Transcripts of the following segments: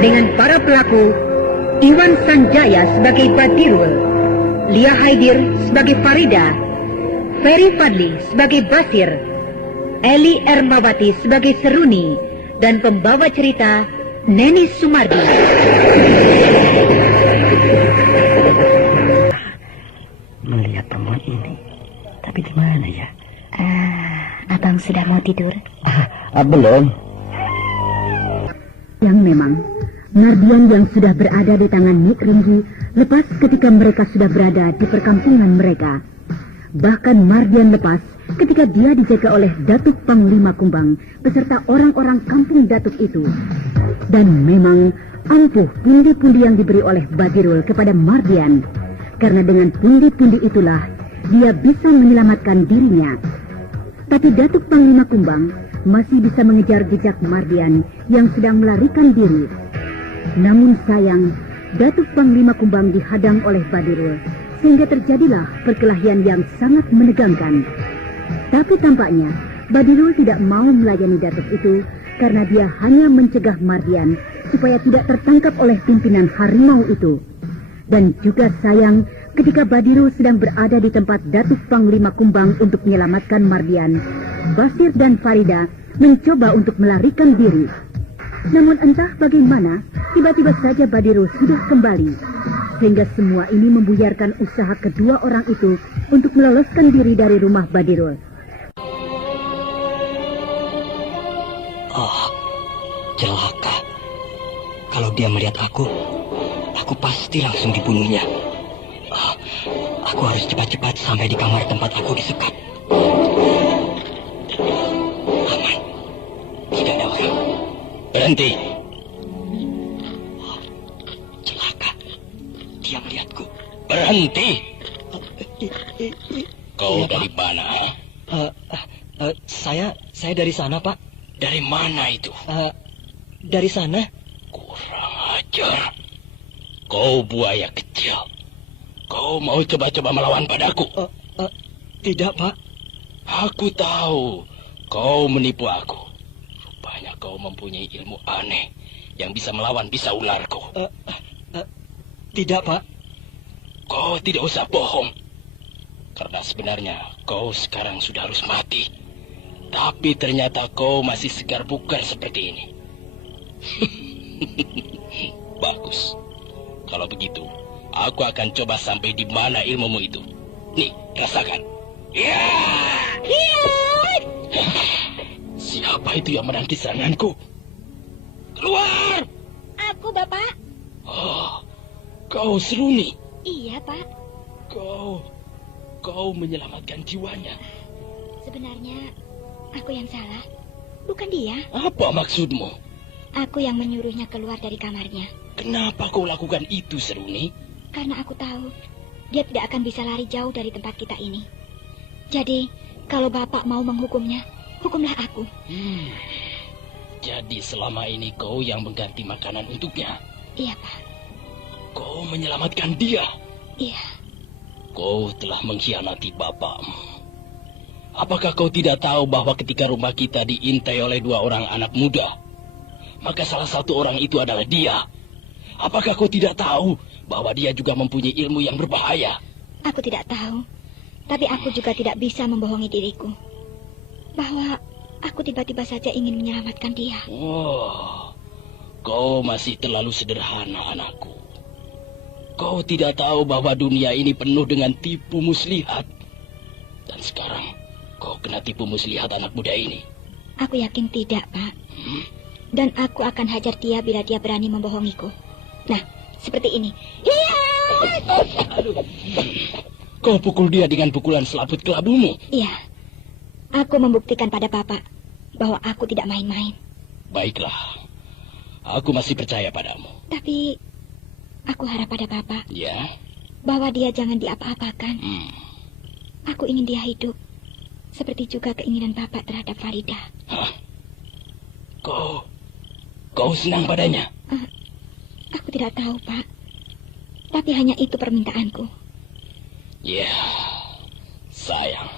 Dengan para pelaku, Iwan Sanjaya sebagai Badirul, Lia Haidir sebagai Farida, Ferry Fadli sebagai Basir, Eli Ermawati sebagai Seruni, dan pembawa cerita Neni Sumardi. Melihat perempuan ini, tapi di mana ya? Abang sudah mau tidur? Belum. Yang memang, Mardian yang sudah berada di tangan Nik Ringgi lepas ketika mereka sudah berada di perkampungan mereka. Bahkan Mardian lepas ketika dia dijaga oleh Datuk Panglima Kumbang beserta orang-orang kampung Datuk itu. Dan memang ampuh pundi-pundi yang diberi oleh Badirul kepada Mardian. Karena dengan pundi-pundi itulah dia bisa menyelamatkan dirinya. Tapi Datuk Panglima Kumbang masih bisa mengejar jejak Mardian yang sedang melarikan diri. Namun sayang, Datuk Panglima Kumbang dihadang oleh Badirul, sehingga terjadilah perkelahian yang sangat menegangkan. Tapi tampaknya Badirul tidak mau melayani Datuk itu karena dia hanya mencegah Mardian supaya tidak tertangkap oleh pimpinan harimau itu. Dan juga sayang, ketika Badirul sedang berada di tempat Datuk Panglima Kumbang untuk menyelamatkan Mardian, Basir dan Farida mencoba untuk melarikan diri. Namun entah bagaimana, tiba-tiba saja Badirul sudah kembali. Sehingga semua ini membuyarkan usaha kedua orang itu untuk meloloskan diri dari rumah Badirul. Oh, celaka. Kalau dia melihat aku pasti langsung dibunuhnya. Aku harus cepat-cepat sampai di kamar tempat aku disekap. Aman. Tidak ada orang. Berhenti. Celaka. Dia melihatku. Berhenti. Kau dari mana? Saya dari sana, Pak. Dari mana itu? Dari sana. Kurang ajar. Kau buaya kecil. Kau mau coba-coba melawan padaku? Tidak, Pak. Aku tahu. Kau menipu aku. Rupanya kau mempunyai ilmu aneh yang bisa melawan bisa ularku. Tidak, Pak. Kau tidak usah bohong. Karena sebenarnya kau sekarang sudah harus mati. Tapi ternyata kau masih segar bugar seperti ini. Bagus. Kalau begitu, aku akan coba sampai di mana ilmumu itu. Nih, rasakan. Ya! Siapa itu yang menangkis seranganku? Keluar! Aku, Bapak. Oh, kau Seruni. Iya, Pak. Kau menyelamatkan jiwanya. Sebenarnya aku yang salah, bukan dia. Apa maksudmu? Aku yang menyuruhnya keluar dari kamarnya. Kenapa kau lakukan itu, Seruni? Karena aku tahu dia tidak akan bisa lari jauh dari tempat kita ini. Jadi, kalau Bapak mau menghukumnya, hukumlah aku. Jadi selama ini kau yang mengganti makanan untuknya? Iya, Pak. Kau menyelamatkan dia? Iya. Kau telah mengkhianati bapakmu. Apakah kau tidak tahu bahwa ketika rumah kita diintai oleh dua orang anak muda, maka salah satu orang itu adalah dia? Apakah kau tidak tahu bahwa dia juga mempunyai ilmu yang berbahaya? Aku tidak tahu, tapi aku juga tidak bisa membohongi diriku bahwa aku tiba-tiba saja ingin menyelamatkan dia. Oh, kau masih terlalu sederhana, anakku. Kau tidak tahu bahwa dunia ini penuh dengan tipu muslihat. Dan sekarang kau kena tipu muslihat anak muda ini. Aku yakin tidak, Pak. Dan aku akan hajar dia bila dia berani membohongiku. Nah, seperti ini. Hiya! Aduh. Kau pukul dia dengan pukulan selaput kelabumu? Iya. Aku membuktikan pada Bapak bahwa aku tidak main-main. Baiklah. Aku masih percaya padamu. Tapi aku harap pada Bapak Ya? bahwa dia jangan diapa-apakan. Aku ingin dia hidup. Seperti juga keinginan Bapak terhadap Farida. Hah? Kau senang padanya? Aku tidak tahu, Pak. Tapi hanya itu permintaanku. Ya, sayang.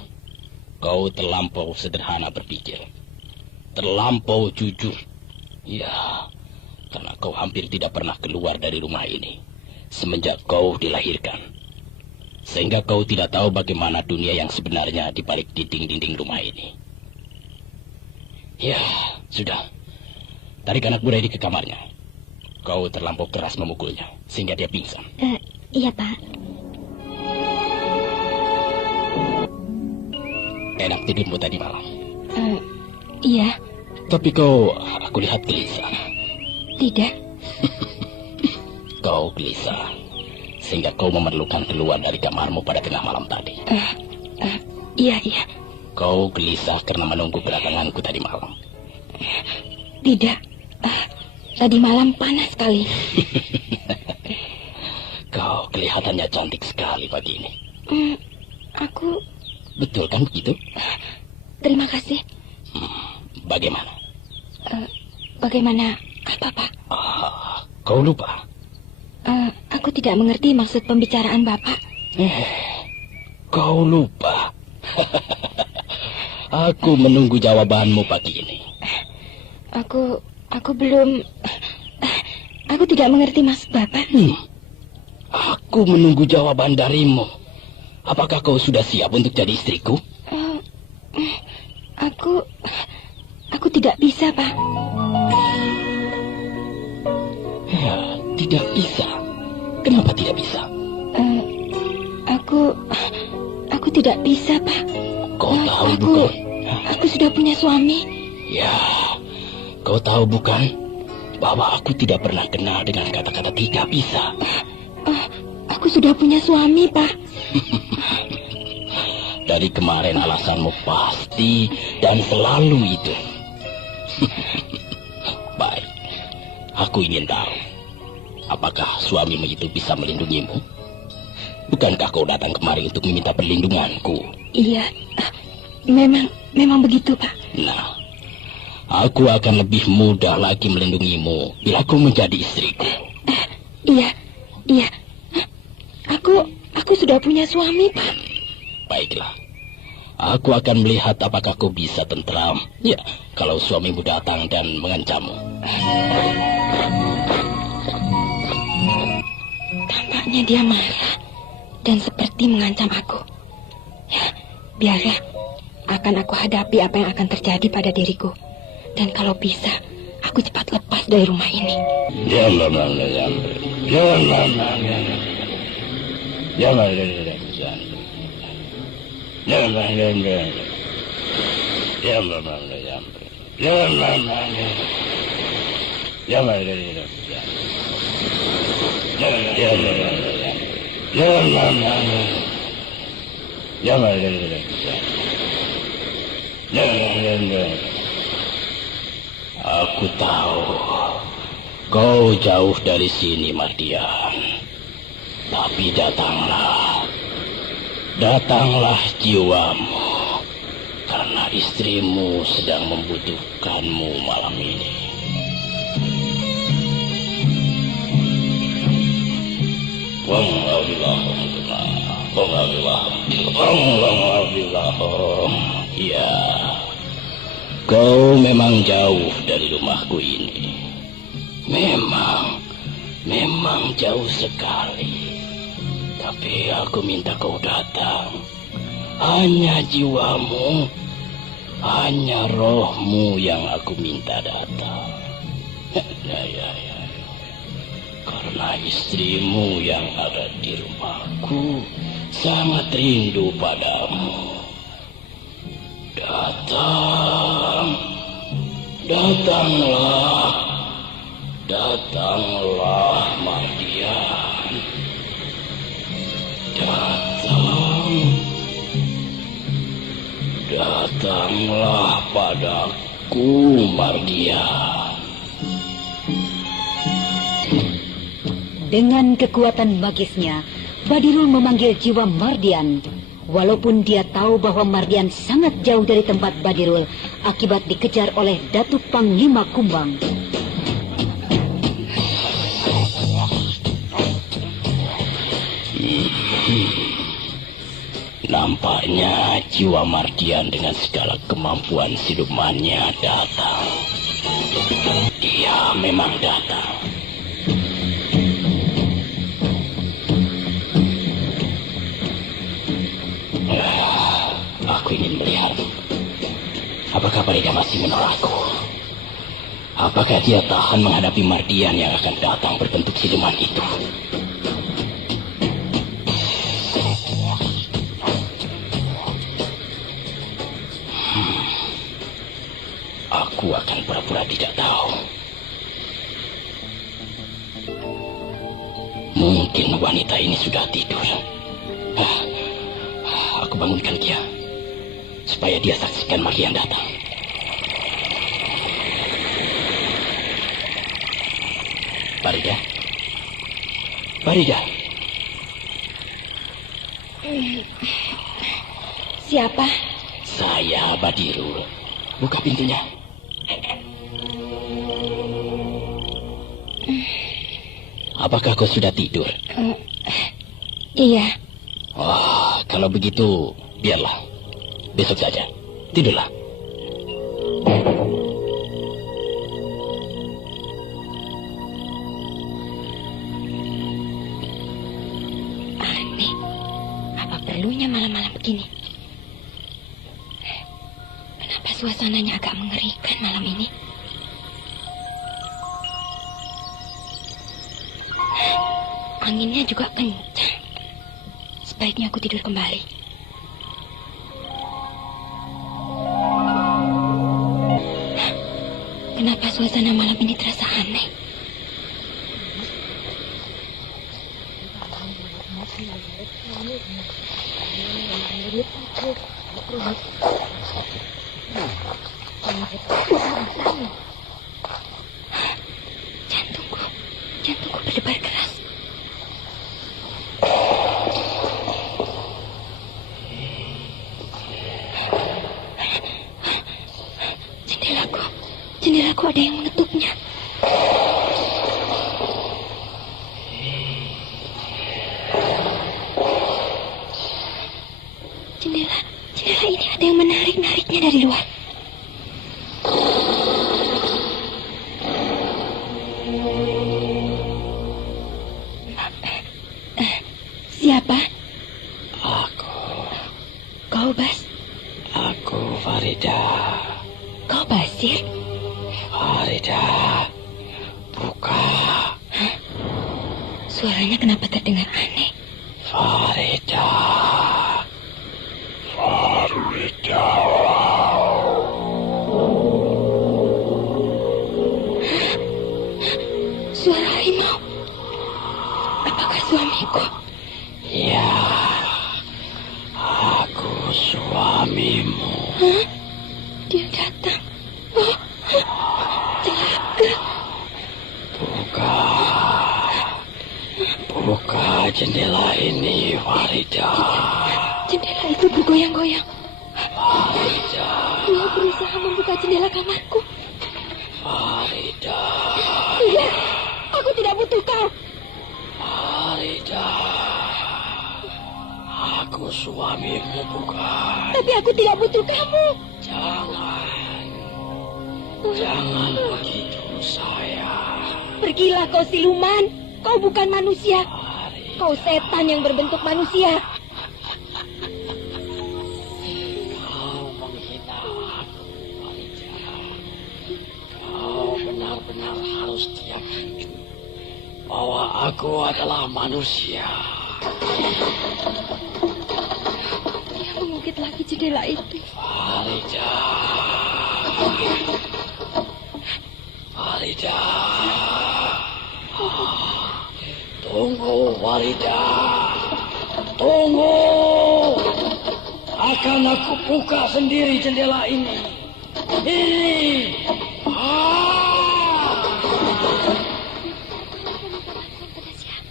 Kau terlampau sederhana berpikir. terlampau jujur. Ya, karena kau hampir tidak pernah keluar dari rumah ini semenjak kau dilahirkan. Sehingga kau tidak tahu bagaimana dunia yang sebenarnya di balik dinding-dinding rumah ini. Ya, sudah. Tarik anak muda ini ke kamarnya. Kau terlampau keras memukulnya, sehingga dia pingsan. Iya, Pak. Enak tidurmu tadi malam. Iya. Tapi aku lihat gelisah. Tidak. Kau gelisah, sehingga kau memerlukan keluar dari kamarmu pada tengah malam tadi. Iya. Kau gelisah karena menunggu kedatanganku tadi malam. Tidak. Tadi malam panas sekali. Kau kelihatannya cantik sekali pagi ini. Aku... Betul kan begitu? Terima kasih. Bagaimana? Bagaimana apa, Pak? Kau lupa? Aku tidak mengerti maksud pembicaraan Bapak. Kau lupa? Aku menunggu jawabanmu pagi ini. Aku belum... Aku tidak mengerti maksud Bapak. Aku menunggu jawaban darimu. Apakah kau sudah siap untuk jadi istriku? Aku tidak bisa, Pak. Ya, tidak bisa. Kenapa tidak bisa? Aku tidak bisa, Pak. Kau tahu bukan? Aku sudah punya suami. Ya, kau tahu bukan? Bahwa aku tidak pernah kenal dengan kata-kata tidak bisa. Aku sudah punya suami, Pak. Dari kemarin alasanmu pasti dan selalu itu. Baik, aku ingin tahu. Apakah suamimu itu bisa melindungimu? Bukankah kau datang kemari untuk meminta perlindunganku? Iya, memang begitu, Pak. Nah, aku akan lebih mudah lagi melindungimu bila kau menjadi istriku. Iya. Aku sudah punya suami, Pak. Baiklah. Aku akan melihat apakah kau bisa tentram. Ya, kalau suamimu datang dan mengancammu. Tampaknya dia marah dan seperti mengancam aku. Ya, biarlah. Akan aku hadapi apa yang akan terjadi pada diriku. Dan kalau bisa, aku cepat lepas dari rumah ini. Aku tahu kau jauh dari sini, Mardian. Tapi datanglah jiwamu, karena istrimu sedang membutuhkanmu malam ini. Ya, kau memang jauh dari rumahku ini. Memang jauh sekali. Tapi aku minta kau datang. Hanya jiwamu, hanya rohmu yang aku minta datang. Ya. Karena istrimu yang ada di rumahku sangat rindu padamu. Datanglah Mardian. Datanglah padaku, Mardian. Dengan kekuatan magisnya, Badirul memanggil jiwa Mardian. Walaupun dia tahu bahwa Mardian sangat jauh dari tempat Badirul akibat dikejar oleh Datuk Panglima Kumbang. Nampaknya jiwa Mardian dengan segala kemampuan silumannya datang. Dia memang datang. Aku ingin melihat apakah Farida masih menolakku. Apakah dia tahan menghadapi Mardian yang akan datang berbentuk siluman itu? Aku akan pura-pura tidak tahu. Mungkin wanita ini sudah tidur. Aku bangunkan dia supaya dia saksikan Mardian datang. Farida? Farida? Siapa? Saya, Badirul. Buka pintunya. Apakah kau sudah tidur? Iya. Oh, kalau begitu, biarlah. Besok saja. Tidurlah. Aneh. Apa perlunya malam-malam begini? Kenapa suasananya agak mengerikan malam ini? Anginnya juga kencang. Sebaiknya aku tidur kembali. Kenapa suasana malam ini terasa aneh? Jantungku berdebar keras. Jendelaku ada yang mengetuknya. Jendela ini ada yang menarik-nariknya dari luar. Siapa? Aku. Kau, Bas? Aku, Farida. Kau Basir? Farida, buka. Hah? Suaranya kenapa terdengar aneh? Farida. Farida. Suara harimau. Apakah suamiku? Ya, aku suamimu. Hah? Dia datang. Oh, celaka. Buka jendela ini, Farida. Jendela itu bergoyang-goyang. Farida. Dia berusaha membuka jendela kamarku. Farida. Tidak, aku tidak butuh kau. Farida. Aku suamimu, bukan. Tapi aku tidak butuh kamu. Jangan begitu, sayang. Pergilah kau siluman. Kau bukan manusia. Kau setan yang berbentuk manusia. Kau menghina aku, Farida. Kau benar-benar harus diakui bahwa aku adalah manusia. Dia mengungkit lagi jendela itu. Farida. Farida. Tunggu, Farida. Tunggu. Akan aku buka sendiri jendela ini. Ini.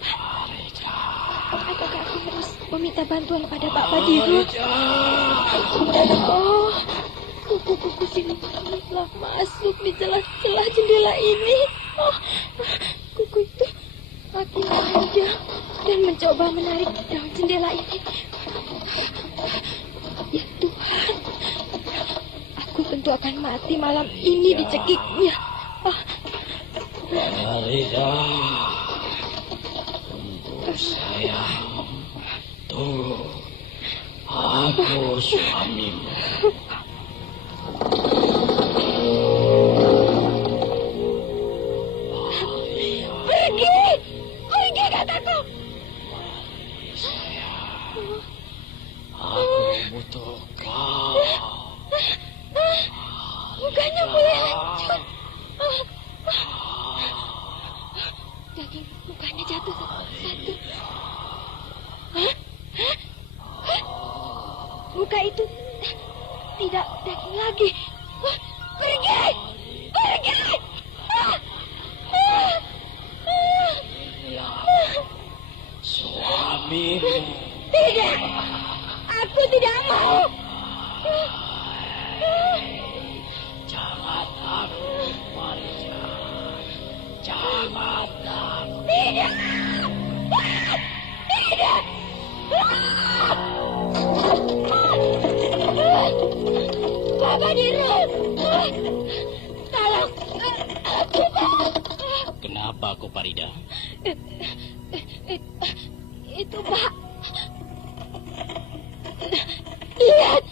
Farida. Apakah aku harus meminta bantuan kepada Pak Badirul? Oh, kuku-kuku siluman ini telah masuk di celah-celah jendela ini. Oh, kuku itu makin panjang dan mencoba menarik daun jendela ini. itu akan mati malam ini dicekiknya. Farida, sayang, tunggu. Aku suamimu. Pergi kataku. Sayang, aku butuh kau. Mukanya mulai hancur. Daging mukanya jatuh satu-satu. Muka itu tidak daging lagi. Pergi! Pergi! Suamimu. Tidak! Aku tidak mau! Jangan takut, Farida. Jangan takut. Tidak! Tidak! Bapak Diru! Tolong! Kenapa aku, Farida? Itu Pak. Lihat!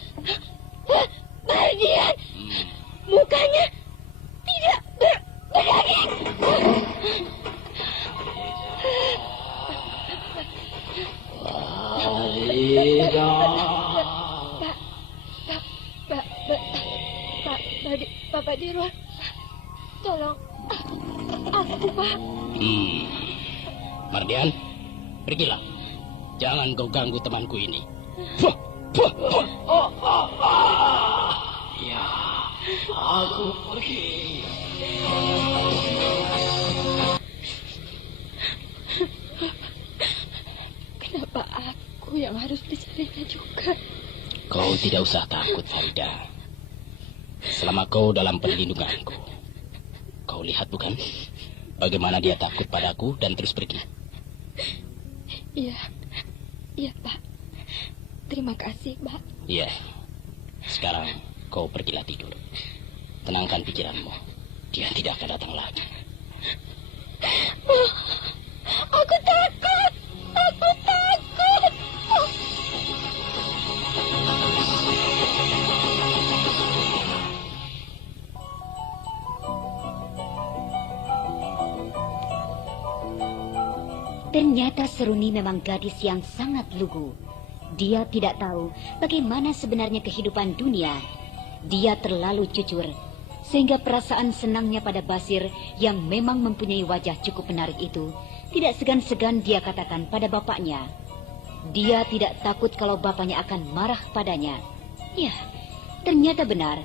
Mardian! Mukanya tidak berdaging. Farida. Bapak Dirwan, tolong aku, Pak. Mardian, pergilah. Jangan kau ganggu temanku ini. Ya, aku pergi. Kenapa aku yang harus dicarinya juga? Kau tidak usah takut, Farida. Selama kau dalam perlindunganku. Kau lihat bukan? Bagaimana dia takut padaku dan terus pergi. Iya, Pak. Terima kasih, Pak. Iya. Sekarang kau pergilah tidur. Tenangkan pikiranmu. Dia tidak akan datang lagi. Aku takut. Aku takut. Ternyata Seruni memang gadis yang sangat lugu. Dia tidak tahu bagaimana sebenarnya kehidupan dunia. Dia terlalu jujur, sehingga perasaan senangnya pada Basir yang memang mempunyai wajah cukup menarik itu, tidak segan-segan dia katakan pada bapaknya. Dia tidak takut kalau bapaknya akan marah padanya. Ya, ternyata benar.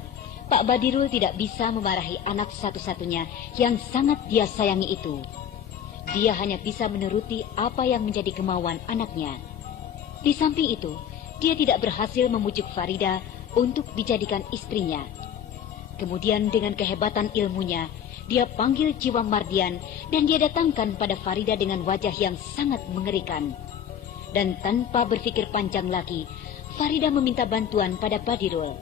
Pak Badirul tidak bisa memarahi anak satu-satunya yang sangat dia sayangi itu. Dia hanya bisa menuruti apa yang menjadi kemauan anaknya. Di samping itu, dia tidak berhasil memujuk Farida untuk dijadikan istrinya. Kemudian dengan kehebatan ilmunya, dia panggil jiwa Mardian dan dia datangkan pada Farida dengan wajah yang sangat mengerikan. Dan tanpa berpikir panjang lagi, Farida meminta bantuan pada Badirul.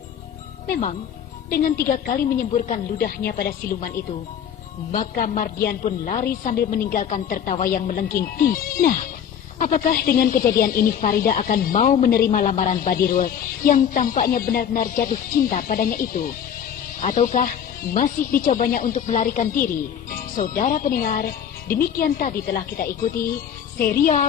Memang, dengan 3 kali menyemburkan ludahnya pada siluman itu, maka Mardian pun lari sambil meninggalkan tertawa yang melengking tinggi. Nah, apakah dengan kejadian ini Farida akan mau menerima lamaran Badirul yang tampaknya benar-benar jatuh cinta padanya itu? Ataukah masih dicobanya untuk melarikan diri? Saudara pendengar, demikian tadi telah kita ikuti serial